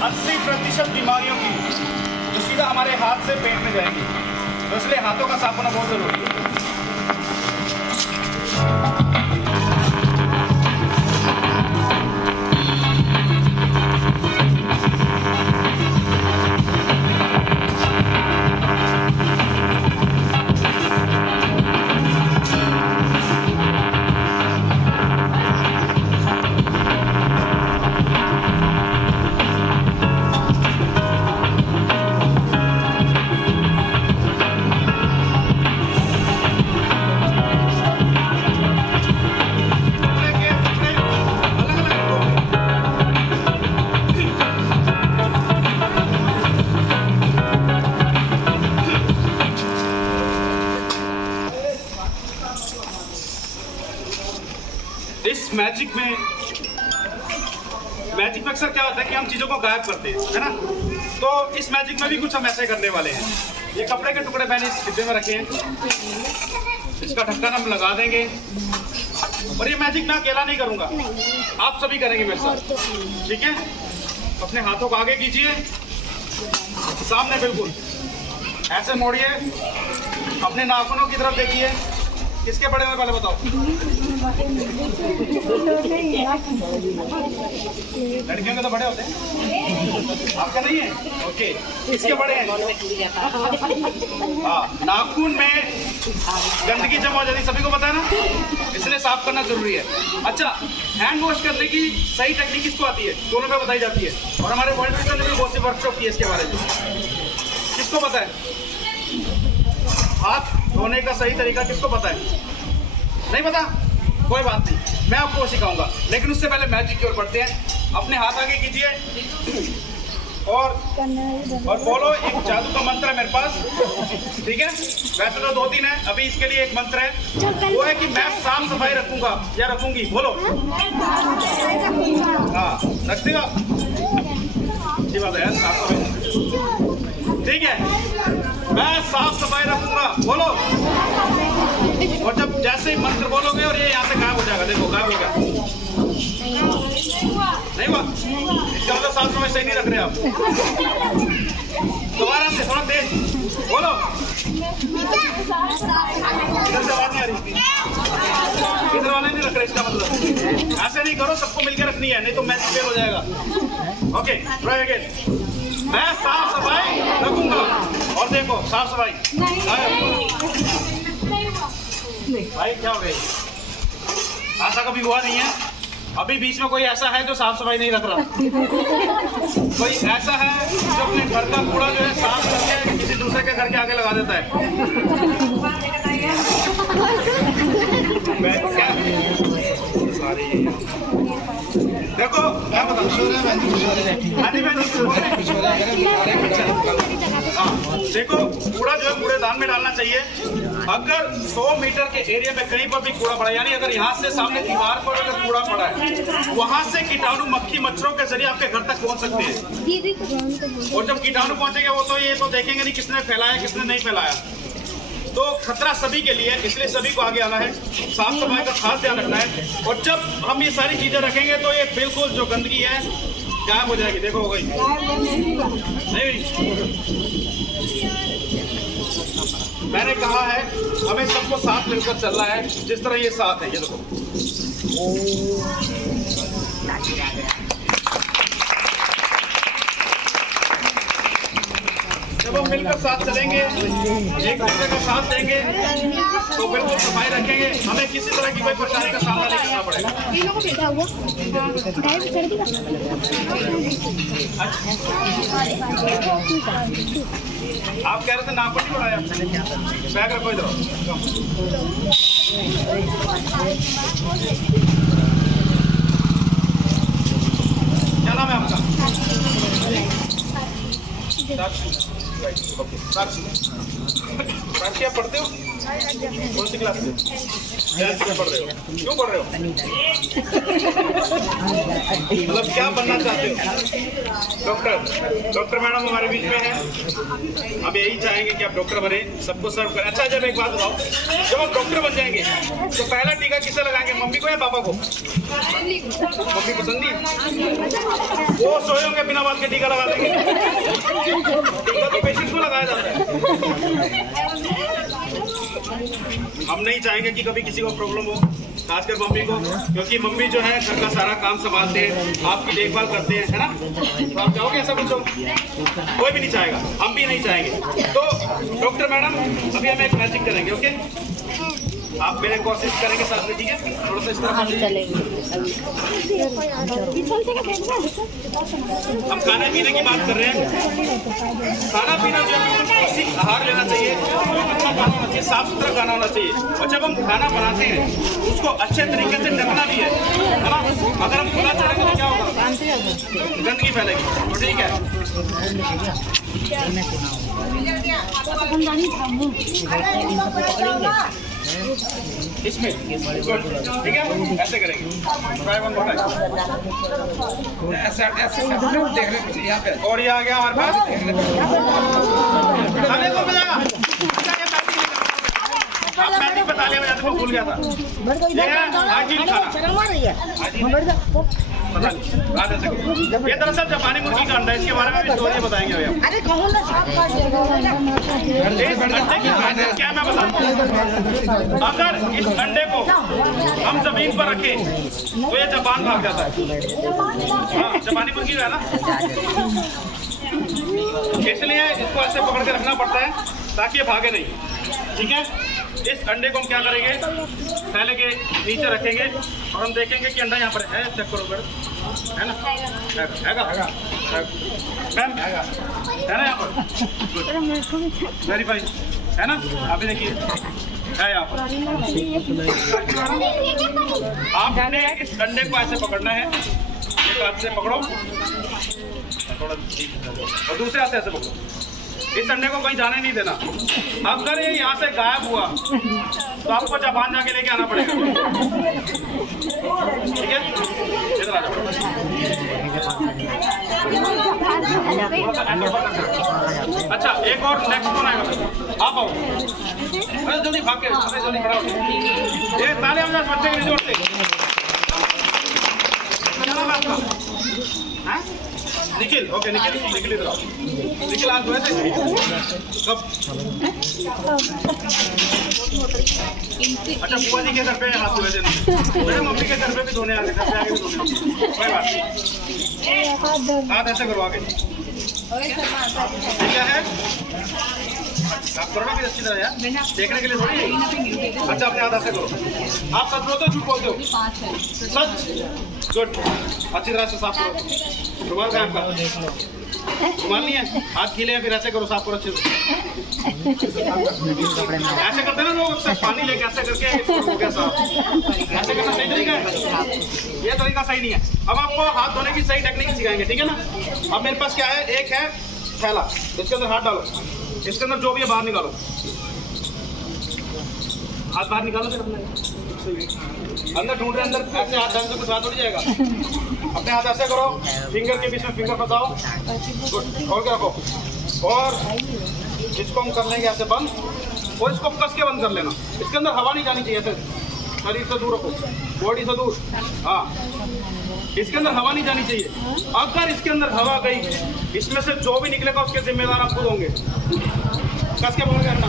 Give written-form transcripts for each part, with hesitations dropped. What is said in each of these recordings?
80% बीमारियों की जो सीधा हमारे हाथ से पेट में जाएंगी, तो इसलिए हाथों का साफ होना बहुत जरूरी है। इस मैजिक में अक्सर क्या होता है कि हम चीज़ों को गायब करते हैं, है ना। तो इस मैजिक में भी कुछ हम ऐसे करने वाले हैं। ये कपड़े के टुकड़े मैंने इस डिब्बे में रखे हैं, इसका ढक्कन हम लगा देंगे। और ये मैजिक मैं अकेला नहीं करूँगा, आप सभी करेंगे मेरे साथ, ठीक है। अपने हाथों को आगे कीजिए, सामने बिल्कुल ऐसे मोड़िए, अपने नाखूनों की तरफ देखिए। किसके बड़े हुए पहले बताओ? लड़कियों के तो बड़े होते हैं, आपका नहीं है? ओके, किसके बड़े हैं? हाँ, नाखून में गंदगी जमा हो जाती है, सभी को पता है ना, इसलिए साफ करना जरूरी है। अच्छा, हैंड वॉश करने की सही टेक्निक किसको आती है? दोनों में बताई जाती है, और हमारे वर्ल्ड विजन ने भी बहुत सी वर्कशॉप की है इसके बारे में। किसको पता है हाथ धोने का सही तरीका? किसको पता है? नहीं पता? कोई बात नहीं, मैं आपको सिखाऊंगा। लेकिन उससे पहले मैजिक की ओर बढ़ते हैं। अपने हाथ आगे कीजिए और बोलो एक जादू का मंत्र है मेरे पास, ठीक है। वैसे तो 2-3 है, अभी इसके लिए एक मंत्र है, वो है कि मैं साफ सफाई रखूंगा या रखूंगी। बोलो। हाँ, रख देगा, अच्छी बात है यार, साफ सफाई, ठीक है। मैं साफ सफाई रखूंगा, बोलो। और जब जैसे ही मंत्र बोलोगे और ये यहाँ से गायब हो जाएगा, देखो गायब हो गया। नहीं हुआ? इसका मतलब साफ सफाई सही नहीं रख रहे आप। दोबारा से थोड़ा तेज बोलो। इधर से आवाज नहीं आ रही, इधर वाले नहीं रख रहे, इसका मतलब ऐसे नहीं करो, सबको मिलकर रखनी है, नहीं तो मैच फेल हो जाएगा। Okay, try again. मैं साफ सफाई रखूंगा, और देखो साफ सफाई। भाई क्या हो गई? ऐसा कभी हुआ नहीं है। अभी बीच में कोई ऐसा है जो साफ सफाई नहीं रख रहा? कोई ऐसा है जो अपने घर का कूड़ा जो है साफ करके किसी दूसरे के घर के आगे लगा देता है? देखो क्या बताऊं, देखो कूड़ा जो है कूड़ेदान में डालना चाहिए। अगर 100 मीटर के एरिया में कहीं पर भी कूड़ा पड़ा, यानी अगर यहाँ से सामने दीवार पर अगर कूड़ा पड़ा है, वहाँ से कीटाणु मक्खी मच्छरों के जरिए आपके घर तक पहुँच सकते हैं। और जब कीटाणु पहुँचेंगे वो तो ये तो देखेंगे नहीं किसने फैलाया किसने नहीं फैलाया। तो खतरा सभी के लिए, इसलिए सभी को आगे आना है, साफ सफाई का खास ध्यान रखना है। और जब हम ये सारी चीजें रखेंगे तो ये बिल्कुल जो गंदगी है गायब हो जाएगी। देखो हो गई नहीं? मैंने कहा है हमें सबको साथ मिलकर चलना है, जिस तरह ये साथ है, ये देखो। जब हम मिलकर साथ चलेंगे, एक दूसरे का साथ देंगे, तो बिल्कुल सफाई रखेंगे, हमें किसी तरह की कोई परेशानी का सामना नहीं करना पड़ेगा। आप कह रहे थे नाप नहीं बढ़ाया? बैग रखो इधर। क्या नाम है आपका? साक्षी, आप पढ़ते हो? कौन सी क्लास में? 10th में पढ़ रहे हो? क्यों पढ़ रहे हो? मतलब क्या बनना चाहते हो? डॉक्टर मैडम हमारे बीच में है। हम यही चाहेंगे कि आप डॉक्टर बने, सबको सर्व करें। अच्छा, जब एक बात बताओ, जब आप डॉक्टर बन जाएंगे तो पहला टीका किसे लगाएंगे, मम्मी को या पापा को? मम्मी को। संदी वो सोए होंगे बिना बात के टीका लगा देंगे। टीका तो पेशेंट को लगाया जाता है। हम नहीं चाहेंगे कि कभी किसी को प्रॉब्लम हो, खासकर मम्मी को, क्योंकि मम्मी जो है घर का सारा काम संभालते हैं, आपकी देखभाल करते हैं, है ना? तो आप चाहोगे ऐसा कुछ हो? कोई भी नहीं चाहेगा, हम भी नहीं चाहेंगे। तो डॉक्टर मैडम अभी हम एक मैजिक करेंगे, ओके? आप मेरे कोशिश करेंगे साथ में, ठीक है? थोड़ा सा इस तरह हम खाने पीने की बात कर रहे हैं। खाना पीना जो है पौष्टिक आहार लेना चाहिए, अच्छा खाना होना चाहिए, साफ सुथरा खाना होना चाहिए। और जब हम खाना बनाते हैं उसको अच्छे तरीके से ढकना भी है ना? अगर हम खुला छोड़ेंगे तो क्या होगा, गंदगी फैलेगी। तो ठीक है, इसमें ठीक है, ऐसे करेंगे। ऐसे देख रहे यहाँ पे, और ये आ गया हमारे पास। मैंने बता लिया, मैं तो भूल गया था। ये दरअसल जापानी मुर्गी का अंडा है, इसके बारे में भी स्टोरी बताएंगे भैया। क्या मैं बताता हूँ, अगर इस अंडे को हम जमीन पर रखें तो ये जापान भाग जाता है। हाँ, जापानी मुर्गी है ना, इसलिए इसको ऐसे पकड़ के रखना पड़ता है ताकि ये भागे नहीं, ठीक है? इस अंडे को हम क्या करेंगे, थैले के नीचे रखेंगे और हम देखेंगे कि अंडा यहाँ पर है। चेक करो कर, है ना? हैगा मैम, है ना यहाँ पर? वेरीफाई है ना? अभी देखिए है यहाँ पर। आपने इस अंडे को ऐसे पकड़ना है, एक हाथ से पकड़ो थोड़ा, और दूसरे हाथ से ऐसे पकड़ो। इस अंडे को कहीं जाने नहीं देना। अगर ये यहाँ से गायब हुआ तो आपको जापान जाके लेके आना पड़ेगा, ठीक है? इधर आ जाओ। अच्छा, एक और नेक्स्ट कौन आएगा? आप आओ, अरे जल्दी भाग के, जल्दी खड़ा हो। ये ताले हम बच्चे के रिजोर्ट से। क्या नाम है आपका? निखिल, ओके निखिल, निखिल इधर आओ। निखिल हाथ धोए थे कब? अच्छा, बुआ जी के घर पे हाथ धोए थे, मेरे मम्मी के घर पे भी धोने आते, घर पे आके भी धोने। कोई बात नहीं, हाथ ऐसे करो आगे। क्या है? आप करो ना फिर अच्छी तरह यार, देखने के लिए थोड़ी। अच्छा, अपने हाथ ऐसे करो। आप सच बोलते हो झूठ बोलते हो? सच। गुड, अच्छी तरह से साफ करो। रुमाल का आपका रुमाल नहीं है, हाथ गीले हैं, फिर ऐसे करो, साफ करो अच्छे से। ऐसे करते ना लोग, पानी लेके ऐसे करके ऐसे करना सही तरीका है? ये तरीका सही नहीं है। अब आपको हाथ धोने की सही टेक्निक सिखाएंगे, ठीक है ना? अब मेरे पास क्या है, एक है थैला, इसके अंदर हाथ डालो, इसके अंदर जो भी है बाहर निकालो, हाथ बाहर निकालो, फिर अंदर ढूंढ रहे, अंदर ऐसे हाथ डालने से कुछ हाथ उड़ जाएगा। अपने हाथ ऐसे करो, फिंगर के बीच में फिंगर फंसाओ, गुड, और क्या रखो, और इसको हम कर लेंगे ऐसे बंद, और इसको कस के बंद कर लेना। इसके अंदर हवा नहीं जानी चाहिए, ऐसे शरीर से दूर रखो, बॉडी से दूर। हाँ, इसके अंदर हवा नहीं जानी चाहिए। अगर इसके अंदर हवा गई, इसमें से जो भी निकलेगा उसके जिम्मेदार आप खुद होंगे। कस के बंद करना,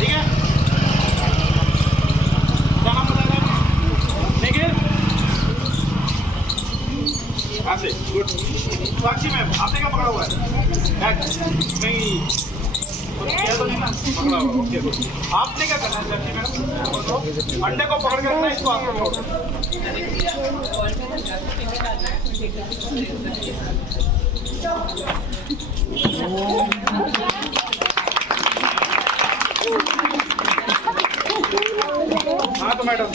ठीक है? ठीक है, ऐसे गुड। साक्षी मैम, आपने क्या पकड़ा हुआ है? नहीं, तो नहीं ना पकड़ा हुआ, ओके गुड। आपने क्या करना है साक्षी मैम? अंडे को पकड़ के रखना है, इसको आपको छोड़। हाँ तो मैडम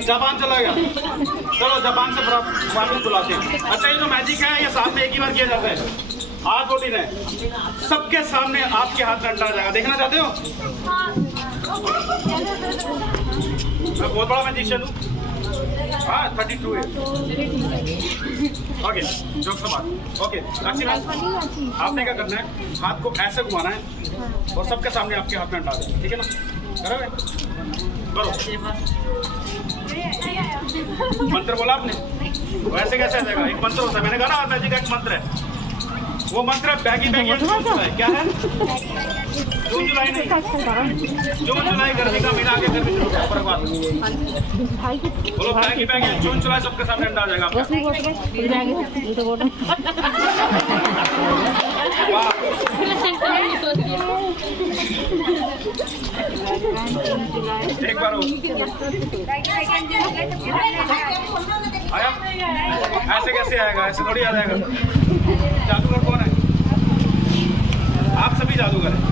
जापान चला गया, चलो जापान से वापस बुलाते हैं। अच्छा, ये जो मैजिक है ये साथ में एक ही बार किया जाता है, हाथ होती है सबके सामने, आपके हाथ में अंडा आ जाएगा। देखना चाहते हो? मैं बहुत बड़ा मैजिशियन हूँ। हाँ 32 है। ओके जोक से बात। ओके अच्छी बात। आपने क्या करना है, हाथ को ऐसे घुमाना है और सबके सामने आपके हाथ में डाल देना, ठीक है ना? करोगे? करो। मंत्र बोला आपने? वैसे कैसे आ जाएगा? एक मंत्र होता है, मैंने कहा ना आत्मा जी का एक मंत्र है, वो मंत्र बैगी बैगी जून जुलाई। क्या है? जून जुलाई नहीं, जून जुलाई गर्मी का महीना, आगे गर्मी शुरू होगा। फर्क बात बोलो, बैगी बैगी जून जुलाई सबके सामने अंडा आ जाएगा आपका। वाह एक बार आया, ऐसे कैसे आएगा? ऐसे थोड़ी आ जाएगा। जादूगर कौन है? आप सभी जादूगर हैं।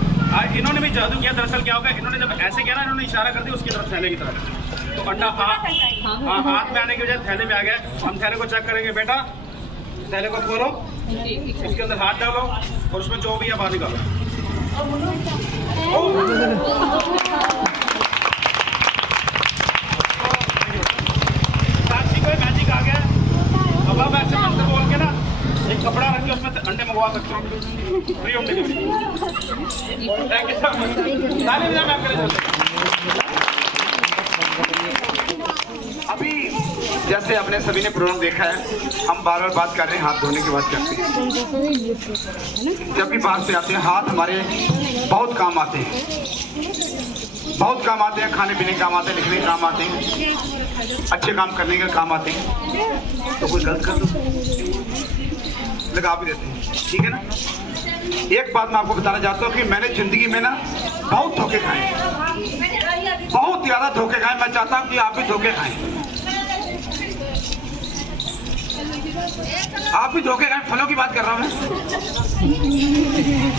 इन्होंने भी जादू किया। दरअसल क्या होगा, इन्होंने जब ऐसे किया ना, इन्होंने इशारा कर दिया उसकी तरफ, थैले की तरफ, तो अंडा हाथ में आने की बजाय थैले में आ गया। हम थैले को चेक करेंगे। बेटा थैले को खोलो, इसके अंदर हाथ डालो और उसमें जो भी है बाहर निकालो। साक्षी को मैजिक आ गया। अब आप ऐसे मंत्र बोल के ना एक कपड़ा रख के उसमें अंडे मंगवा सकते हो, free home delivery. Thank you sir. अभी जैसे अपने सभी ने प्रोग्राम देखा है, हम बार बार बात कर रहे हैं हाथ धोने की बात करते हैं। जब भी बाहर से आते हैं, हाथ हमारे बहुत काम आते हैं, बहुत काम आते हैं। खाने पीने के काम आते हैं, लिखने के काम आते हैं, अच्छे काम करने के काम आते हैं। तो कोई गलत कर दो लगा भी देते हैं, ठीक है ना? एक बात मैं आपको बताना चाहता हूँ कि मैंने जिंदगी में ना बहुत धोखे खाए, बहुत ज्यादा धोखे खाए। मैं चाहता हूँ कि आप भी धोखे खाएं, आप भी धोखे खाएं। फलों की बात कर रहा हूँ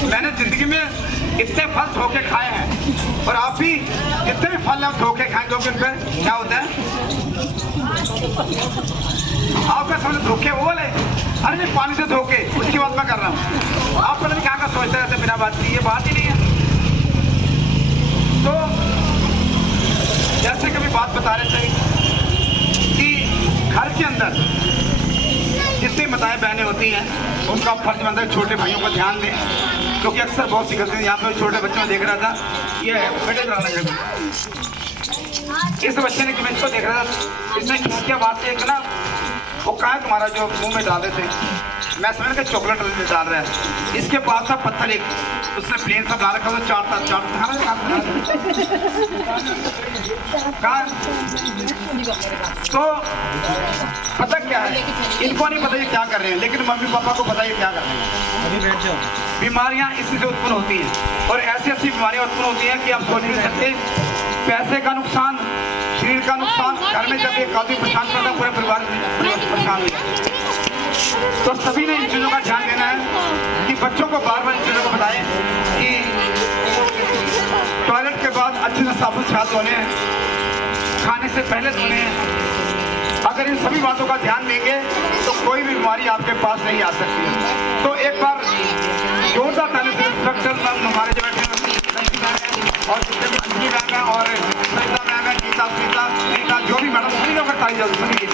मैंने जिंदगी में इतने फल धोखे खाए हैं, और आप भी जितने भी फल आप धोखे खाएं, क्योंकि उन पर क्या होता है, आपका समझ धोखे वो वाले, अरे नहीं पानी से धोखे, उसकी बात मैं कर रहा हूँ। आप पता नहीं क्या क्या सोचते रहते बिना बात की, ये बात ही नहीं है। तो जैसे कभी बात बता रहे थे कि घर के अंदर जितनी माताएं बहनें होती हैं, उनका फर्ज बनता है छोटे भाइयों का ध्यान दें, क्योंकि अक्सर बहुत सी गलतियां, यहाँ पे छोटे बच्चों में देख रहा था, ये बेटे इस बच्चे ने इसको देख रहा था, इसने क्या बात एक ना वो कहा तुम्हारा जो मुंह में डाले थे, मैं समझ के चॉकलेट डाल रहा है। इसके पास था पत्थर एक, उसने प्लेन सा डाल रखा था, चाटता तो पता क्या है, इनको नहीं पता ये क्या कर रहे हैं, लेकिन मम्मी पापा को पता ये क्या कर रहे हैं। बीमारियां इसी से उत्पन्न होती हैं, और ऐसी ऐसी बीमारियां उत्पन्न होती हैं कि आप सोच नहीं सकते। पैसे का नुकसान, शरीर का नुकसान, घर में जब एक आदमी परेशान करता है, पूरे परिवार परेशान हो जाता है। तो सभी ने इन चीजों का ध्यान देना है कि बच्चों को बार बार इन चीजों को बताएं कि टॉयलेट के बाद अच्छे से साबुन से हाथ धोने हैं, खाने से पहले धोने हैं। अगर इन सभी बातों का ध्यान देंगे तो कोई भी बीमारी आपके पास नहीं आ सकती है। तो एक बार जोरदार ताली से इंस्ट्रक्टर हमारे जो बैठे और जितने भी अंजलि मैम है और सरिता मैम है, गीता जो भी मैडम, सभी लोग ताली जरूर सुनिए।